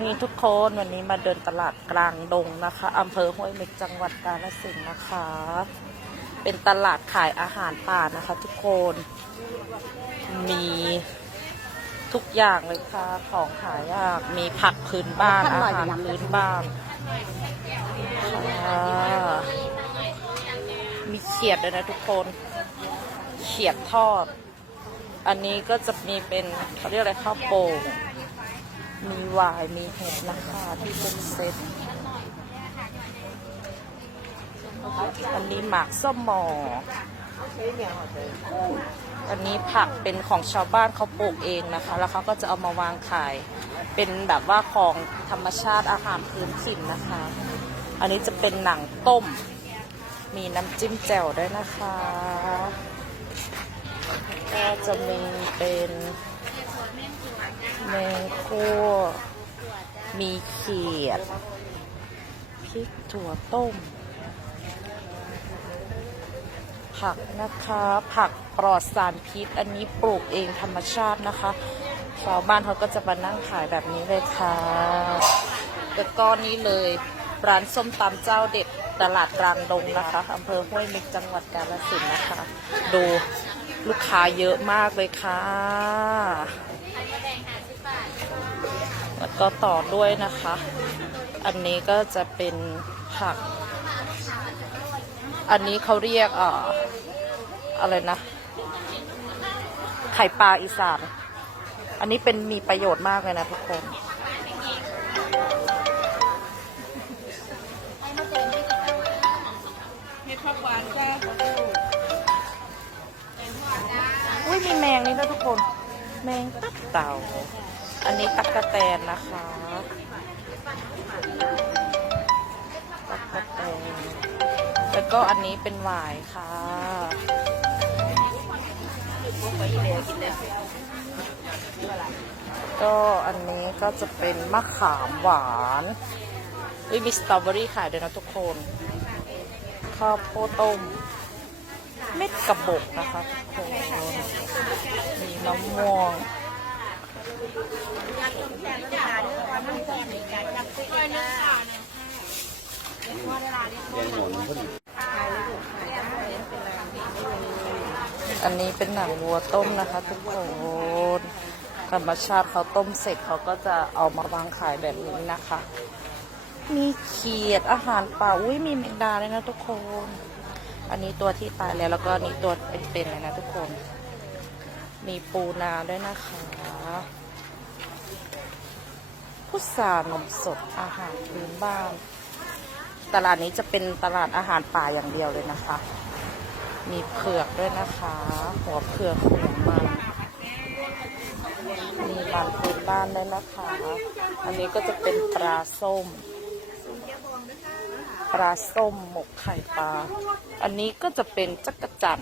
นี่ทุกคนวันนี้มาเดินตลาดกลางดงนะคะอำเภอห้วยเม็กจังหวัดกาฬสินธุ์นะคะ เป็นตลาดขายอาหารป่านะคะ ทุกคนมีทุกอย่างเลยค่ะของขายยากมีผักพื้นบ้านอาหารพื้นบ้านค่ะมีเขียดด้วยนะทุกคน เขียดทอด อันนี้ก็จะมีเป็นเขาเรียกอะไรข้าวโป่ง มีหวายมีเห็ดนะคะที่เป็นเซตอันนี้หมากส้มหมออันนี้ผักเป็นของชาวบ้านเขาปลูกเองนะคะ แล้วเขาก็จะเอามาวางขาย เป็นแบบว่าของธรรมชาติอาหารพื้นถิ่นนะคะ อันนี้จะเป็นหนังต้ม มีน้ำจิ้มแจ่วด้วยนะคะ ก็จะมีเป็น แมงคั่วมีเขียดพริกถั่วต้ม ผักนะคะ ผักปลอดสารพิษ อันนี้ปลูกเองธรรมชาตินะคะชาวบ้านเขาก็จะมานั่งขายแบบนี้เลยค่ะแล้วก็นี้เลยร้านส้มตำเจ้าเด็ดตลาดกลางดงนะคะอำเภอห้วยเม็กจังหวัดกาฬสินธุ์นะคะ ดูลูกค้าเยอะมากเลยค่ะ แล้วก็ต่อด้วยนะคะ อันนี้ก็จะเป็นผัก อันนี้เขาเรียกเอ่ออะไรนะ ไข่ปลาอีสาน อันนี้เป็นมีประโยชน์มากเลยนะทุกคนเห็ดผักหวานจ้าอุ้ยมีแมงนี่นะทุกคน แมงตับเต่า อันนี้ตักกะแตนนะคะตักกะแตนแล้วก็อันนี้เป็นหวายค่ะก็อันนี้ก็จะเป็นมะขามหวานอุ้ยมีสตรอเบอรี่ขายด้วยนะทุกคน ข้าวโพดต้ม เม็ดกระบอกนะคะทุกคนมีมะม่วง อันนี้เป็นหนังวัวต้มนะคะ ทุกคนธรรมชาติเขาต้มเสร็จเขาก็จะเอามาวางขายแบบนี้นะคะ มีเขียดอาหารป่าอุ้ยมีแมงดาเลยนะทุกคน อันนี้ตัวที่ตายแล้วแล้วก็นนี้ตัวเป็นๆเลยนะทุกคน มีปูนาด้วยนะคะ พุทรานมสดอาหารพื้นบ้าน ตลาดนี้จะเป็นตลาดอาหารป่าอย่างเดียวเลยนะคะ มีเผือกด้วยนะคะ หัวเผือกหัวมันมีมันพื้นบ้านด้วยนะคะ อันนี้ก็จะเป็นปลาส้ม ปลาส้มหมกไข่ปลา อันนี้ก็จะเป็นจักรจั่น